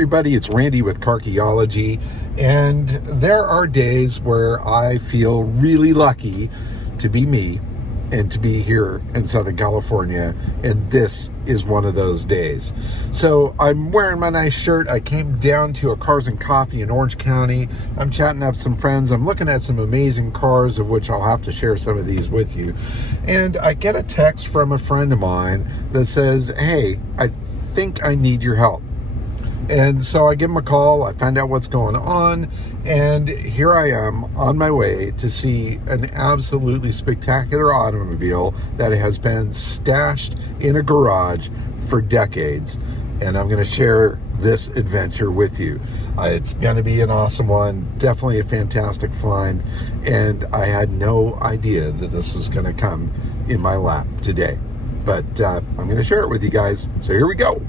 everybody, it's Randy with Carchaeology, and there are days where I feel really lucky to be me and to be here in Southern California, and this is one of those days. So I'm wearing my nice shirt. I came down to a Cars and Coffee in Orange County. I'm chatting up some friends. I'm looking at some amazing cars, of which I'll have to share some of these with you. And I get a text from a friend of mine that says, hey, I think I need your help. And so I give him a call, I find out what's going on, and here I am on my way to see an absolutely spectacular automobile that has been stashed in a garage for decades. And I'm going to share this adventure with you. It's going to be an awesome one, definitely a fantastic find, and I had no idea that this was going to come in my lap today. But I'm going to share it with you guys, so here we go.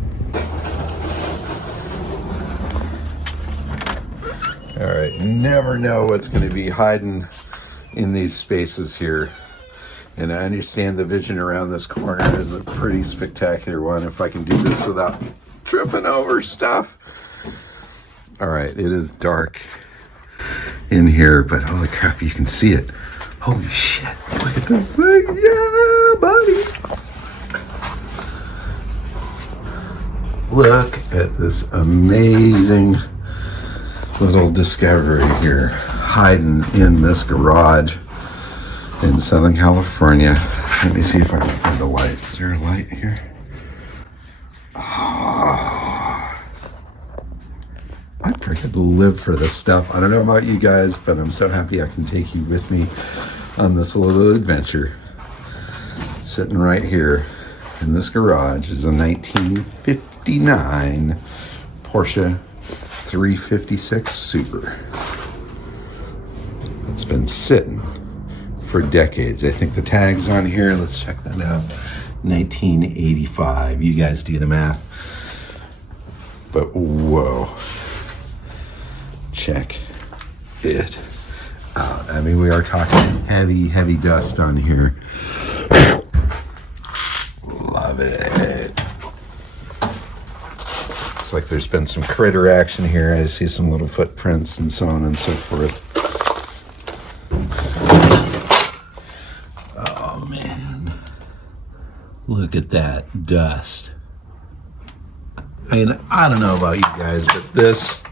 All right, never know what's going to be hiding in these spaces here. And I understand the vision around this corner is a pretty spectacular one. If I can do this without tripping over stuff. All right, it is dark in here, but holy crap, you can see it. Holy shit, look at this thing. Yeah, buddy. Look at this amazing little discovery here, hiding in this garage in Southern California. Let me see if I can find a light. Is there a light here? Oh, I freaking live for this stuff. I don't know about you guys, but I'm so happy I can take you with me on this little adventure. Sitting right here in this garage is a 1959 Porsche 356 Super. It's been sitting for decades. I think the tag's on here. Let's check that out. 1985. You guys do the math. But whoa. Check it out. I mean, we are talking heavy, heavy dust on here. Love it. Like there's been some critter action here. I see some little footprints and so on and so forth. Oh man, look at that dust. I mean, I don't know about you guys, but this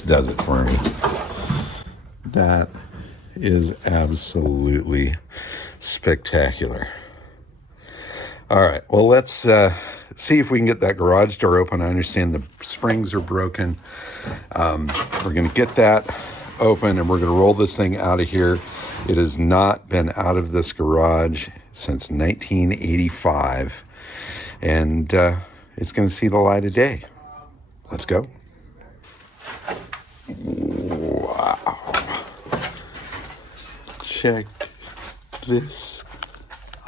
does it for me. That is absolutely spectaculer. All right, well, let's see if we can get that garage door open. I understand the springs are broken. We're going to get that open and we're going to roll this thing out of here. It has not been out of this garage since 1985, and it's going to see the light of day. Let's go. Wow. Check this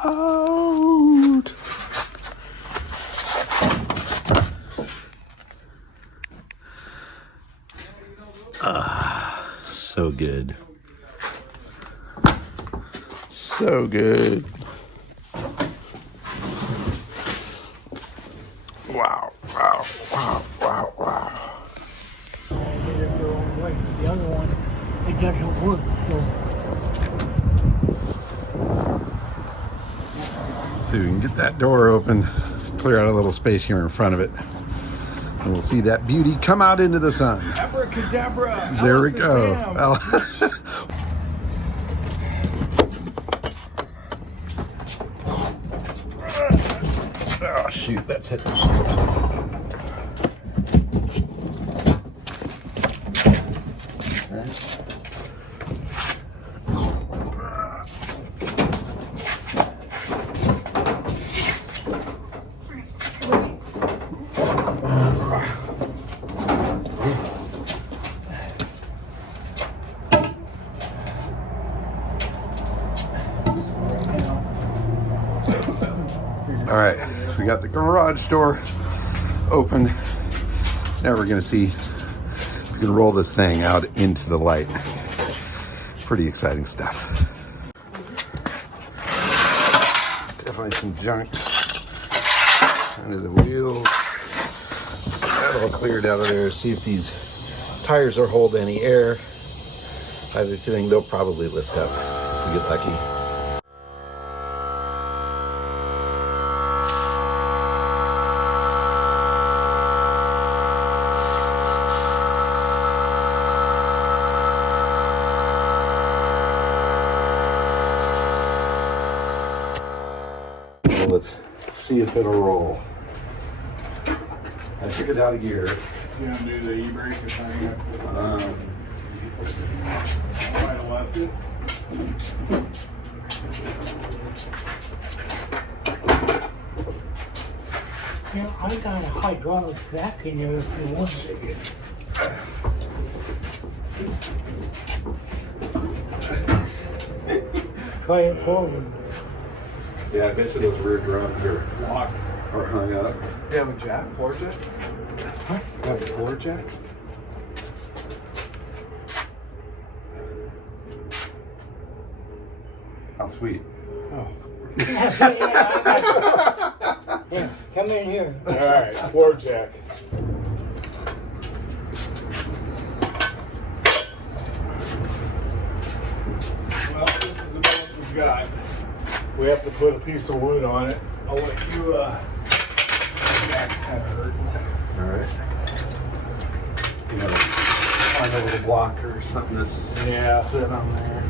out. So good. So good. Wow, wow, wow, wow, wow. The other one, it doesn't work, So we can get that door open, clear out a little space here in front of it, and we'll see that beauty come out into the sun. Abracadabra! There we go. Oh shoot, that's it. All right, so we got the garage door open. Now we're gonna see if we can roll this thing out into the light. Pretty exciting stuff. Definitely some junk under the wheels. all cleared out of there. See if these tires are holding any air. I have a feeling they'll probably lift up if we get lucky. Let's see if it'll roll. I took it out of gear. You want to do the e-brake or something? Might have left it. You know, I got a hydraulic vac in there if you want it. Try it forward. Yeah, I bet you those rear drums are Locked. or hung up. You have a jack? Floor jack? Huh? You have a floor jack? How sweet. Oh. Yeah, come in here. Alright, floor jack. Well, this is the most we've got. We have to put a piece of wood on it. I'll let you, jack's kind of hurting. Alright. You gotta find a little block or something to Yeah. sit on there.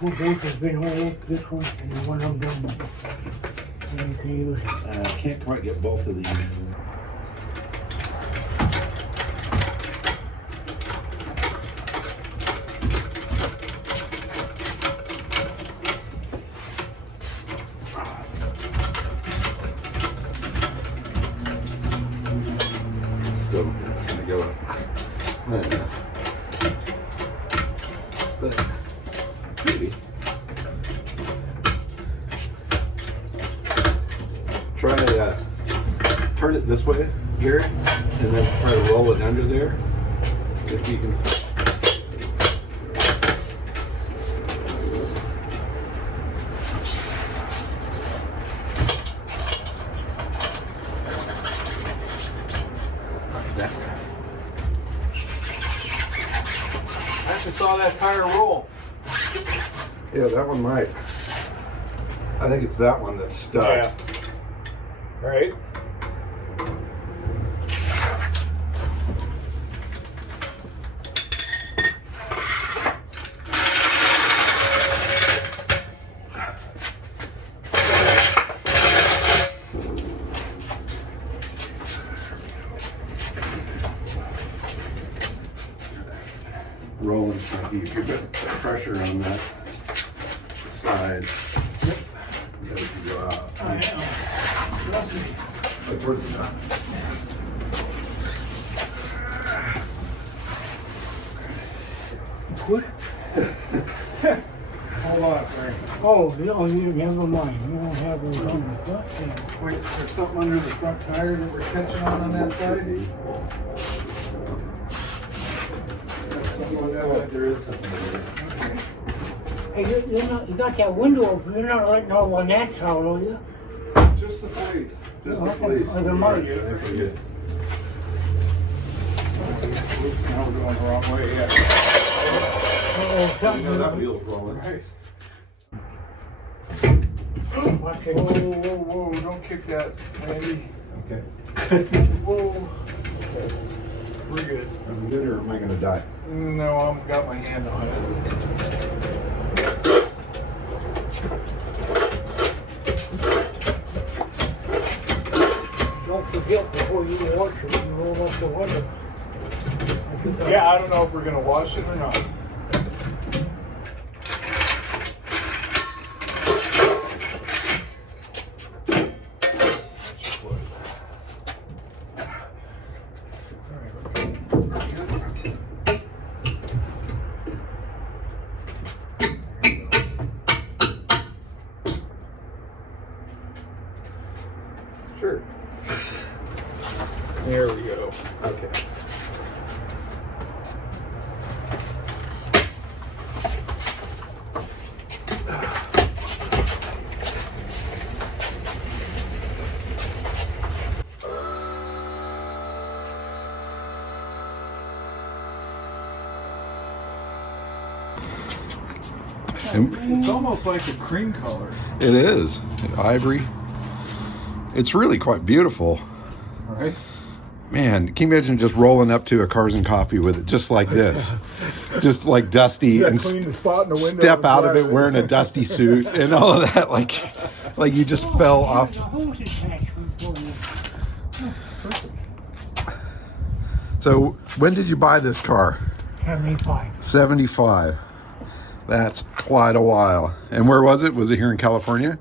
Two boats has been all this one and the one I'm done with. And you can use it. I can't quite get both of these. Still, it's gonna go up. But maybe. Try turn it this way here, and then try to roll it under there. If you can. I actually saw that tire roll. Yeah, that one might. I think it's that one that's stuck. Yeah. Right? Rolling funky. You could put pressure on that side. That it can go out. I am. Like, where's the top? What? Hold on, sorry. Oh, you never mind. You don't have those on the front end. Wait, there's something under the front tire that we're catching on that side? That's something on that one. There is something there. Hey, you got that window open. You're not letting all the gnats out, are you? Just the fleas. Just the Okay, fleece. like a mug. Yeah, they're good. Oops, now we're going the wrong way, yeah. Uh-oh, You know that wheel's rolling. Right. Watch it. Whoa, whoa, whoa, don't kick that, Randy. Okay. Whoa. We're good. Am I good or am I going to die? No, I've got my hand on it. Don't forget before you wash it, you roll up the window. Yeah, I don't know if we're gonna wash it or not. Sure. There we go. Okay. It's almost like a cream color. It is. Ivory. It's really quite beautiful. Right? Man, can you imagine just rolling up to a Cars and Coffee with it just like this? Just like dusty and Clean the spot in the window step and out of drive it wearing a dusty suit and all of that. Like you just fell off. The hose attachment for you. So when did you buy this car? 75. 75. That's quite a while. And where was it? Was it here in California?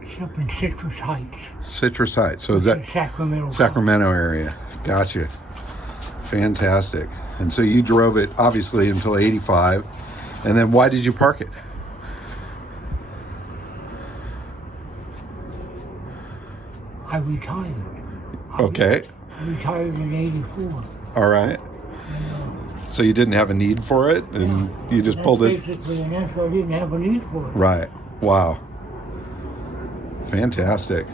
It's up in Citrus Heights. Citrus Heights. So is that Sacramento? Sacramento area? Gotcha. Fantastic. And so you drove it obviously until 85. And then why did you park it? I retired. Okay. I retired in 84. All right. So you didn't have a need for it and you just pulled it. Basically, and that's why I didn't have a need for it. Right. Wow. Fantastic.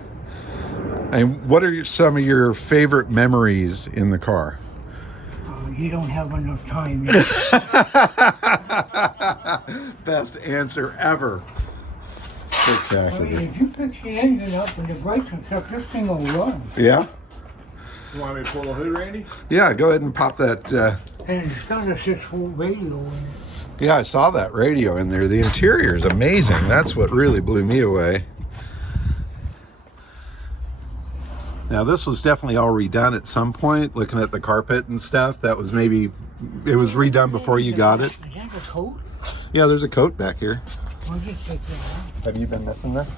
And what are some of your favorite memories in the car? You don't have enough time. Best answer ever. I mean, Spectacular. if you fix the engine up and the brakes and stuff, this thing will run. Yeah? You want me to pull the hood, Randy? Yeah, go ahead and pop that. And it's got a 6-volt radio in it. Yeah, I saw that radio in there. The interior is amazing. That's what really blew me away. Now, this was definitely all redone at some point, looking at the carpet and stuff. That was maybe, it was redone before you got it. Is that a coat? Yeah, there's a coat back here. I'll just take that out. Have you been missing this?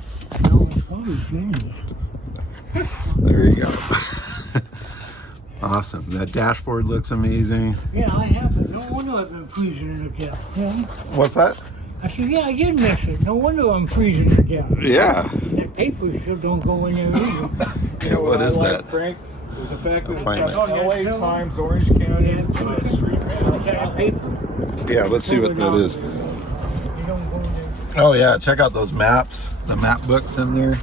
No, it's probably finished. There you go. Awesome. That dashboard looks amazing. Yeah, I have it. No wonder I've been freezing to death. Yeah. What's that? I said, yeah, I did miss it. No wonder I'm freezing to death. Yeah. That paper still don't go in there either. Yeah, what is that? Frank, is the fact that it's Find got it. LA Times, Orange County, street Is that a paper? Yeah, let's see what that is. You don't go in there. Oh yeah, check out those maps, the map books in there.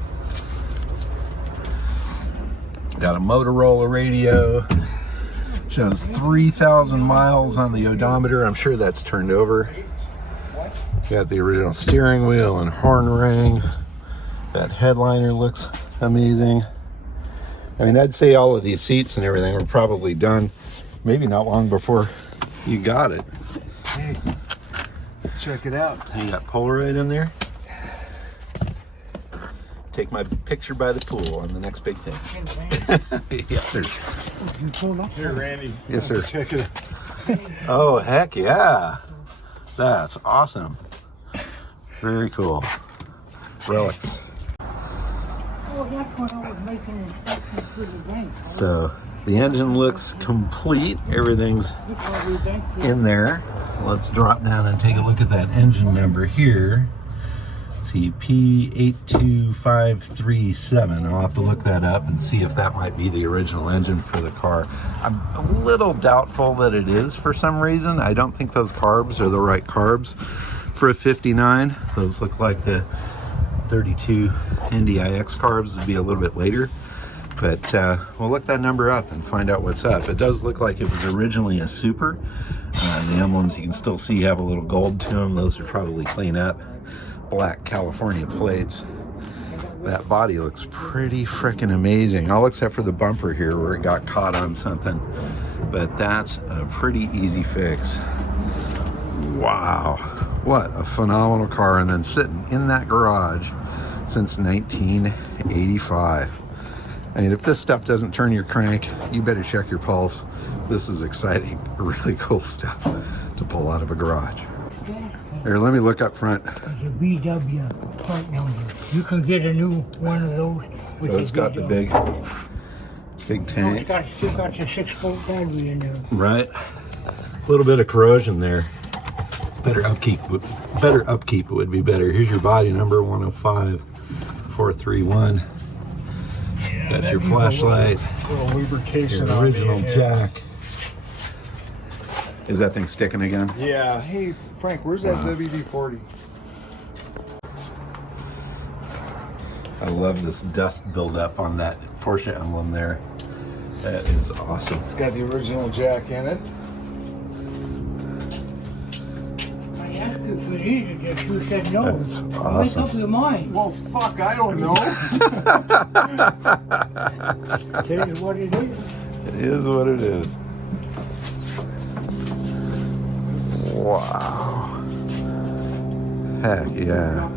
Got a Motorola radio. Shows 3,000 miles on the odometer. I'm sure that's turned over. Got the original steering wheel and horn ring. That headliner looks amazing. I mean, I'd say all of these seats and everything were probably done maybe not long before you got it. Hey, check it out. You got Polaroid in there. Take my picture by the pool on the next big thing. Yes, sir. You pulled up Here, Randy. Yes, sir. Check it out. Oh, heck yeah. That's awesome. Very cool. Relics. Oh, that's when I was making inspections for the bank. So the engine looks complete. Everything's That's why we banked it. in there. Let's drop down and take a look at that engine number here. Let's see, P82537. I'll have to look that up and see if that might be the original engine for the car. I'm a little doubtful that it is for some reason. I don't think those carbs are the right carbs for a 59. Those look like the 32 NDIX carbs would be a little bit later. But we'll look that number up and find out what's up. It does look like it was originally a Super. The emblems you can still see have a little gold to them. Those are probably clean up. Black California plates. That body looks pretty freaking amazing, all except for the bumper here where it got caught on something. But that's a pretty easy fix. Wow, what a phenomenal car. And then sitting in that garage since 1985. I mean, if this stuff doesn't turn your crank, you better check your pulse. This is exciting, really cool stuff to pull out of a garage. Here, let me look up front. It's a VW part number. You can get a new one of those. with So it's got the big No, tank, it's still got the 6-volt battery in there. right? A little bit of corrosion there. Better upkeep would be better. Here's your body number, 105431. Got your flashlight, Little lubrication your on original the end. jack. Is that thing sticking again? Yeah. Hey, Frank, where's that Wow. WD-40? I love this dust buildup on that Porsche emblem there. That is awesome. It's got the original jack in it. you said no. That's Make awesome. up your mind. Well, fuck, I don't know. It is what it is. It is what it is. Wow. Heck yeah.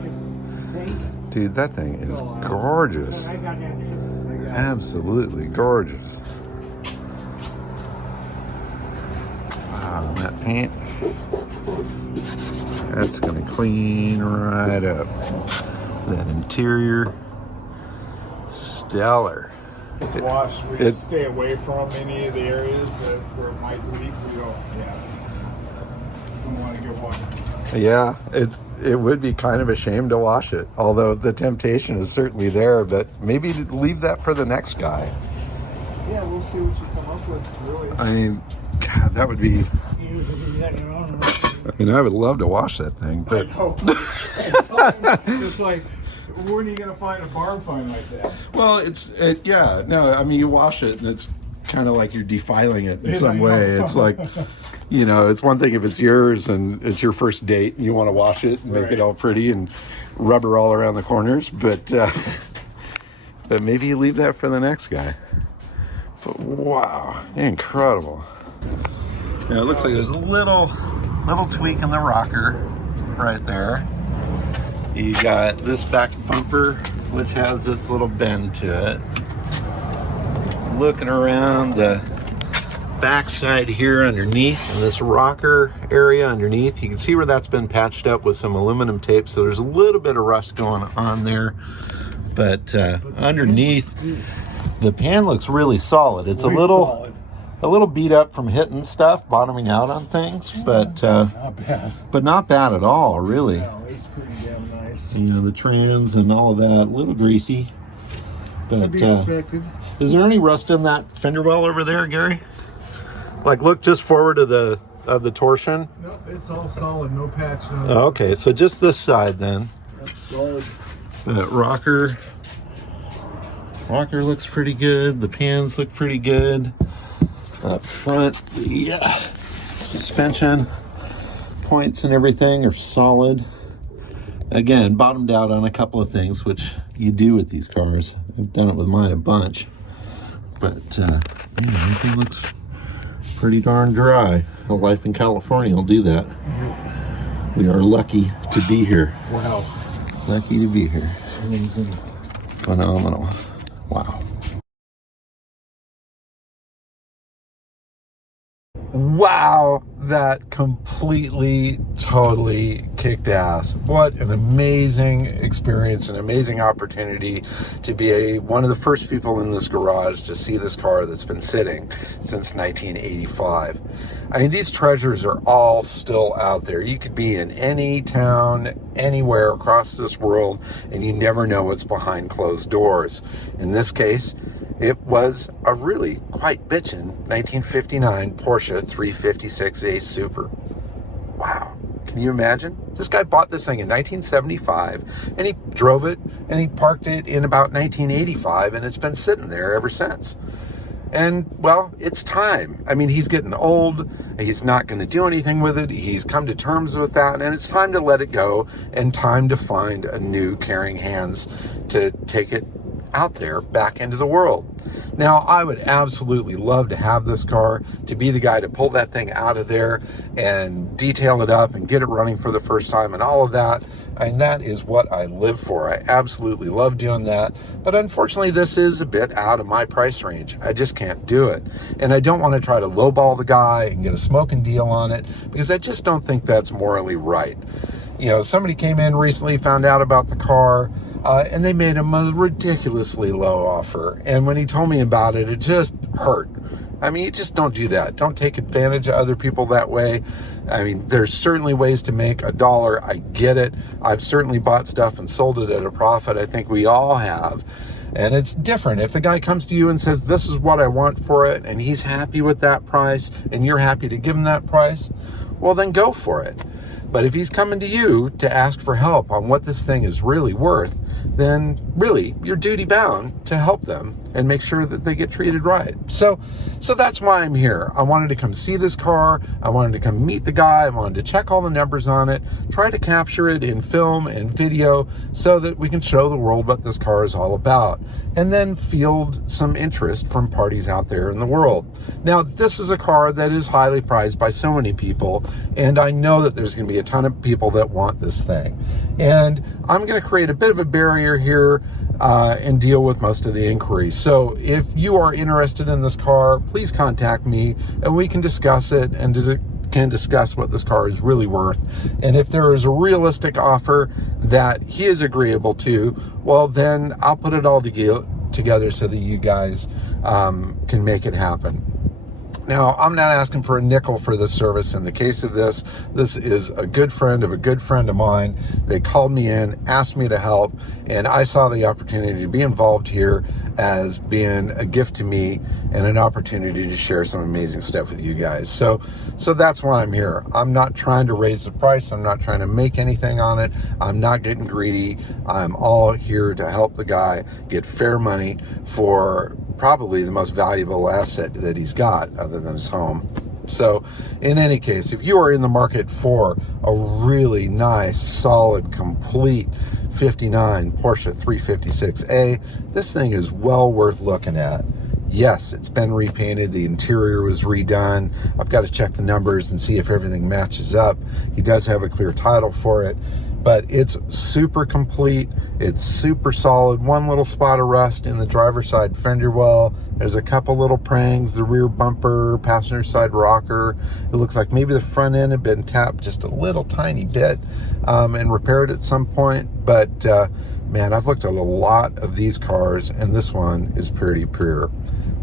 Dude, that thing is gorgeous. I got that. Absolutely gorgeous. Wow, that paint. That's gonna clean right up. That interior. Stellar. It's washed. We It's- stay away from any of the areas where it might leak. We don't. Yeah. Don't want to get water. Yeah, it would be kind of a shame to wash it, although the temptation is certainly there, but maybe leave that for the next guy. Yeah, we'll see what you come up with. Really. I mean, God, that would be, You got it on. I would love to wash that thing, I but know. At the same time, it's like, when are you gonna find a barn find like that? well, yeah, no, I mean, you wash it and it's kind of like you're defiling it in Yeah, some I way. know. It's like, you know, it's one thing if it's yours and it's your first date and you want to wash it and make Right. it all pretty and rubber all around the corners, but maybe you leave that for the next guy. But wow, incredible. Yeah, it looks like there's a little tweak in the rocker right there. You got this back bumper, which has its little bend to it. Looking around the backside here underneath in this rocker area underneath, you can see where that's been patched up with some aluminum tape, so there's a little bit of rust going on there, but underneath the pan looks really solid. It's Really a little solid. a little beat up from hitting stuff, bottoming out on things, but Not bad. not bad at all, really. No, it's pretty damn nice. You know, the trans and all of that, a little greasy. To But be expected. is there any rust in that fender well over there, Gary? Like, look just forward of the torsion. No, it's all solid. No patch. No. Oh, okay, so just this side then. That's solid. Rocker looks pretty good. The pans look pretty good. Up front, the suspension points and everything are solid. Again, bottomed out on a couple of things, which you do with these cars. I've done it with mine a bunch. But everything looks pretty darn dry. A life in California will do that. We are lucky to be here. Wow. Lucky to be here. It's amazing. Phenomenal. Wow. Wow, that completely, totally kicked ass. What an amazing experience, an amazing opportunity to be one of the first people in this garage to see this car that's been sitting since 1985. I mean, these treasures are all still out there. You could be in any town, anywhere across this world, and you never know what's behind closed doors. In this case, it was a really quite bitchin' 1959 Porsche 356A Super. Wow. Can you imagine? This guy bought this thing in 1975, and he drove it, and he parked it in about 1985, and it's been sitting there ever since. And, well, it's time. I mean, he's getting old. He's not going to do anything with it. He's come to terms with that, and it's time to let it go and time to find a new caring hands to take it out there back into the world. Now, I would absolutely love to have this car, to be the guy to pull that thing out of there and detail it up and get it running for the first time and all of that. And that is what I live for. I absolutely love doing that. But unfortunately, this is a bit out of my price range. I just can't do it. And I don't want to try to lowball the guy and get a smoking deal on it, because I just don't think that's morally right. You know, somebody came in recently, found out about the car, and they made him a ridiculously low offer. And when he told me about it, it just hurt. I mean, you just don't do that. Don't take advantage of other people that way. I mean, there's certainly ways to make $1. I get it. I've certainly bought stuff and sold it at a profit. I think we all have. And it's different. If the guy comes to you and says, this is what I want for it, and he's happy with that price, and you're happy to give him that price, well, then go for it. But if he's coming to you to ask for help on what this thing is really worth, then really, you're duty bound to help them and make sure that they get treated right. So that's why I'm here. I wanted to come see this car. I wanted to come meet the guy. I wanted to check all the numbers on it, try to capture it in film and video so that we can show the world what this car is all about, and then field some interest from parties out there in the world. Now, this is a car that is highly prized by so many people, and I know that there's going to be a ton of people that want this thing. And I'm going to create a bit of a barrier here and deal with most of the inquiries. So if you are interested in this car, please contact me and we can discuss it and can discuss what this car is really worth. And if there is a realistic offer that he is agreeable to, well, then I'll put it all together so that you guys can make it happen. Now, I'm not asking for a nickel for this service. In the case of this is a good friend of a good friend of mine. They called me in, asked me to help, and I saw the opportunity to be involved here as being a gift to me and an opportunity to share some amazing stuff with you guys. So that's why I'm here. I'm not trying to raise the price. I'm not trying to make anything on it. I'm not getting greedy. I'm all here to help the guy get fair money for probably the most valuable asset that he's got other than his home. So in any case, if you are in the market for a really nice, solid, complete 59 Porsche 356A, this thing is well worth looking at. Yes, it's been repainted. The interior was redone. I've got to check the numbers and see if everything matches up. He does have a clear title for it, but it's super complete. It's super solid. One little spot of rust in the driver's side fender well. There's a couple little prangs, the rear bumper, passenger side rocker. It looks like maybe the front end had been tapped just a little tiny bit and repaired at some point. But man, I've looked at a lot of these cars and this one is pretty pure.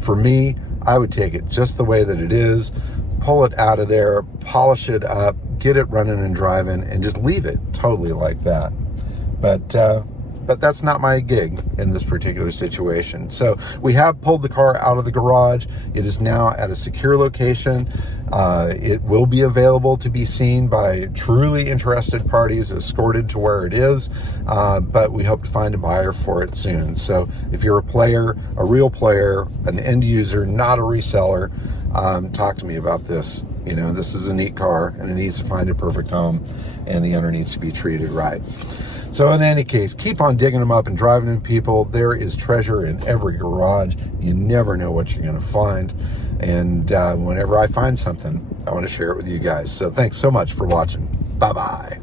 For me, I would take it just the way that it is, pull it out of there, polish it up, get it running and driving, and just leave it totally like that. But that's not my gig in this particular situation. So we have pulled the car out of the garage. It is now at a secure location. It will be available to be seen by truly interested parties, escorted to where it is. But we hope to find a buyer for it soon. So if you're a player, a real player, an end user, not a reseller, talk to me about this. You know, this is a neat car and it needs to find a perfect home and the owner needs to be treated right. So in any case, keep on digging them up and driving them, people. There is treasure in every garage. You never know what you're going to find. And whenever I find something, I want to share it with you guys. So thanks so much for watching. Bye-bye.